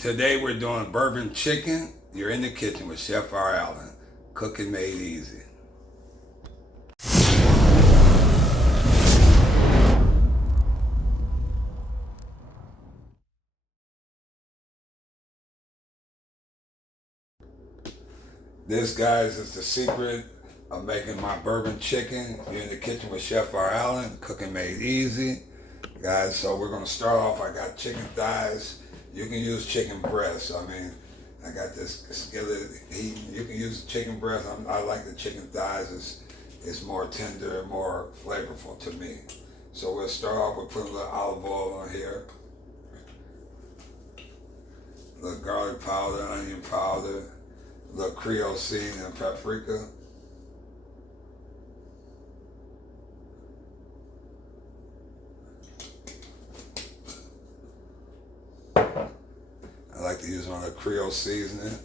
Today we're doing bourbon chicken. You're in the kitchen with Chef R. Allen. Cooking made easy. This, guys, is the secret of making my bourbon chicken. You're in the kitchen with Chef R. Allen. Cooking made easy. Guys, so we're going to start off. I got chicken thighs. You can use chicken breasts. I mean, I got this skillet heating. You can use chicken breast. I like the chicken thighs. It's more tender and more flavorful to me. So we'll start off with putting a little olive oil on here. A little garlic powder, onion powder, a little Creole seasoning and paprika. I like to use one of the Creole seasoning.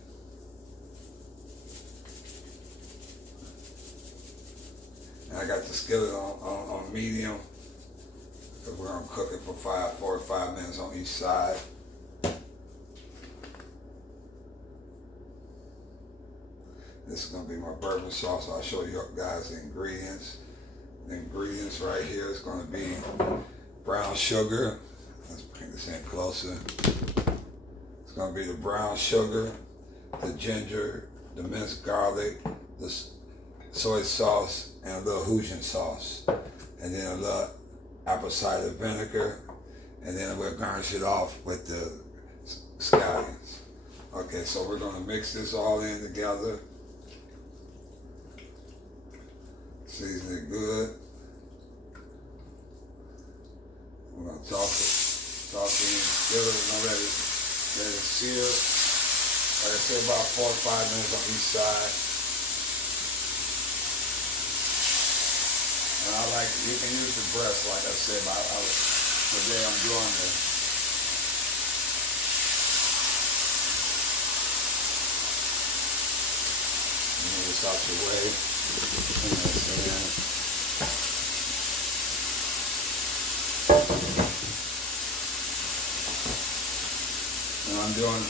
And I got the skillet on medium because we're gonna cook it for 4 or 5 minutes on each side. This is gonna be my bourbon sauce. I'll show you guys the ingredients. The ingredients right here is gonna be brown sugar. Let's bring this in closer. It's gonna be the brown sugar, the ginger, the minced garlic, the soy sauce, and a little HOISAN sauce. And then a little apple cider vinegar. And then we'll garnish it off with the scallions. Okay, so we're gonna mix this all in together. Season it good. We're gonna toss it in, still let it sear. Like I said, about 4 or 5 minutes on each side. And I like, you can use the breast, like I said, today I'm doing this. Move this out your way. And I'm doing,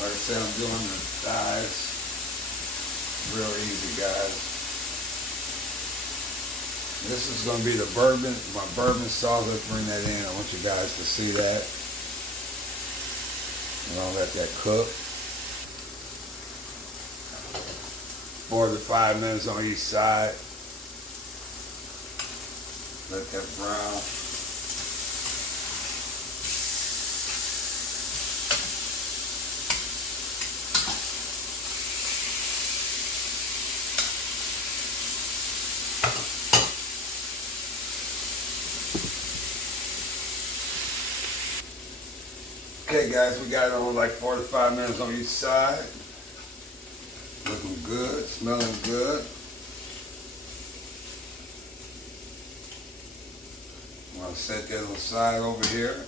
like I said, I'm doing the thighs. Real easy, guys. This is going to be the bourbon, my bourbon sauce. Let's bring that in. I want you guys to see that. And I'll let that cook. 4 to 5 minutes on each side. Let that brown. Okay, guys, we got it on like 4 to 5 minutes on each side. Looking good, smelling good. I'm gonna set that on the side over here.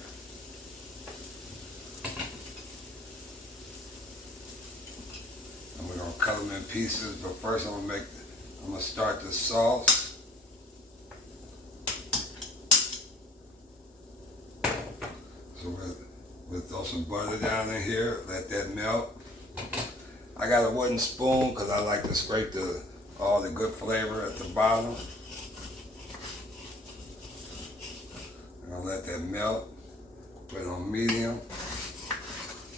And we're gonna cut them in pieces, but first I'm gonna start the sauce. So we'll throw some butter down in here, let that melt. I got a wooden spoon because I like to scrape all the good flavor at the bottom. I'm gonna let that melt, put it on medium.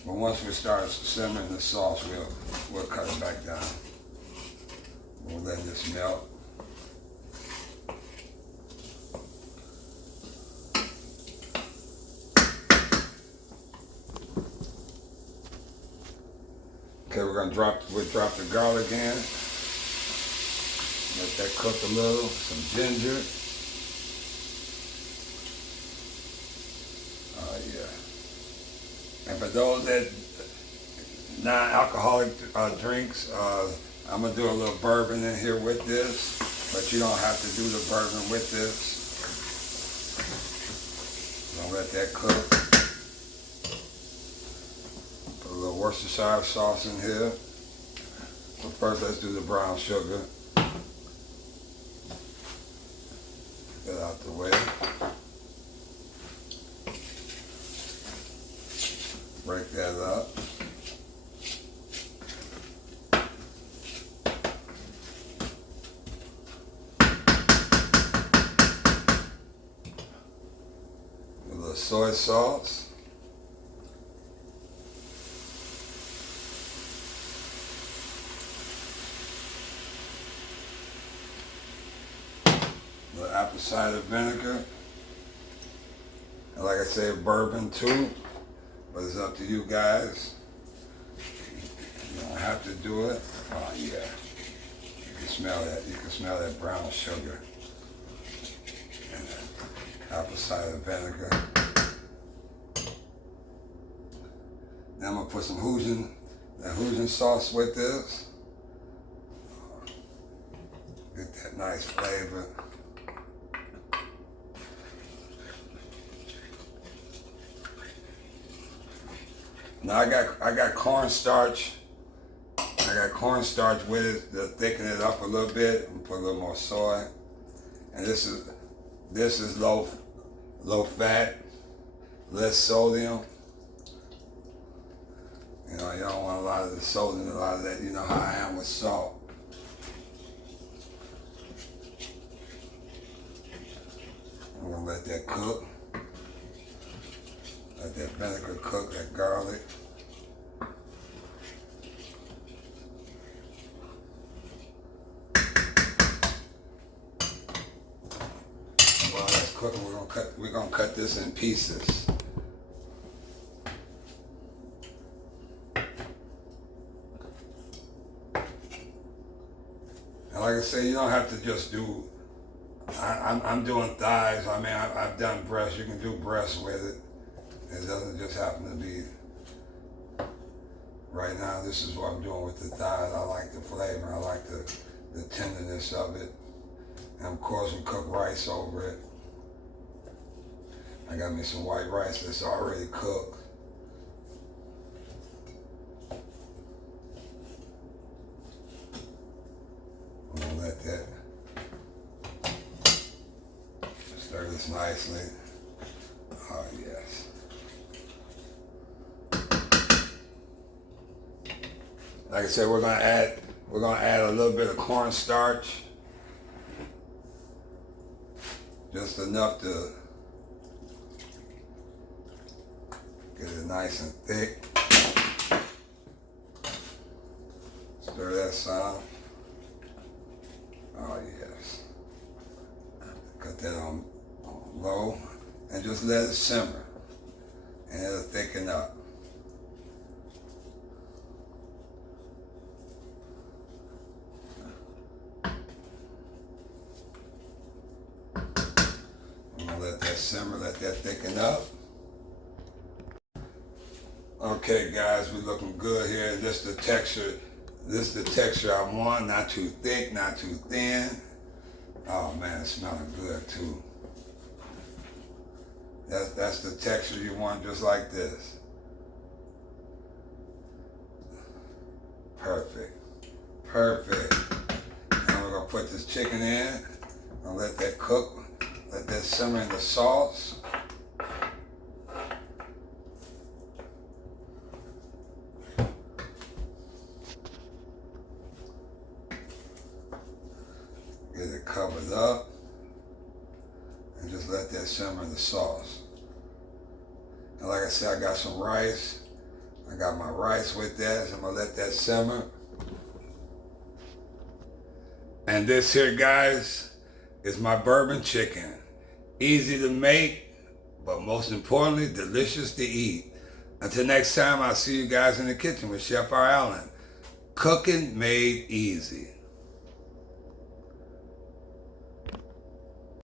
But once we start simmering the sauce, we'll cut it back down. We'll let this melt. Okay, we'll drop the garlic in. Let that cook a little. Some ginger. Yeah. And for those that non-alcoholic drinks, I'm gonna do a little bourbon in here with this, but you don't have to do the bourbon with this. I'll let that cook. Worcestershire sauce in here. But first let's do the brown sugar. Get out the way. Break that up. A little soy sauce. A little apple cider vinegar. And like I said, bourbon too. But it's up to you guys. You don't have to do it. Oh yeah. You can smell that. You can smell that brown sugar. And that apple cider vinegar. Now I'm gonna put some HOISAN sauce with this. Get that nice flavor. Now I got cornstarch. I got cornstarch with it to thicken it up a little bit and put a little more soy. And this is low fat, less sodium. You know, you don't want a lot of the sodium, a lot of that. You know how I am with salt. I'm gonna let that cook. Let that vinegar cook, that garlic. While that's cooking, we're gonna cut this in pieces. And like I say, you don't have to just do. I'm doing thighs. I mean, I've done breasts. You can do breasts with it. It doesn't just happen to be, right now this is what I'm doing with the thighs. I like the flavor, I like the tenderness of it. And of course we cook rice over it. I got me some white rice that's already cooked. I'm gonna let that stir this nicely. Oh yes. Like I said, we're gonna add a little bit of cornstarch, just enough to get it nice and thick. Stir that some. Oh yes. Cut that on low and just let it simmer, and it'll thicken up. Let that simmer, let that thicken up. Okay guys, we're looking good here. This is the texture I want, not too thick, not too thin. Oh man, it's smelling good too. That's the texture you want, just like this. Perfect, perfect. Now we're gonna put this chicken in and let that cook. Let that simmer in the sauce. Get it covered up and just let that simmer in the sauce. And like I said, I got some rice. I got my rice with that, so I'm gonna let that simmer. And this here, guys, is my bourbon chicken. Easy to make, but most importantly, delicious to eat. Until next time, I'll see you guys in the kitchen with Chef R. Allen. Cooking made easy.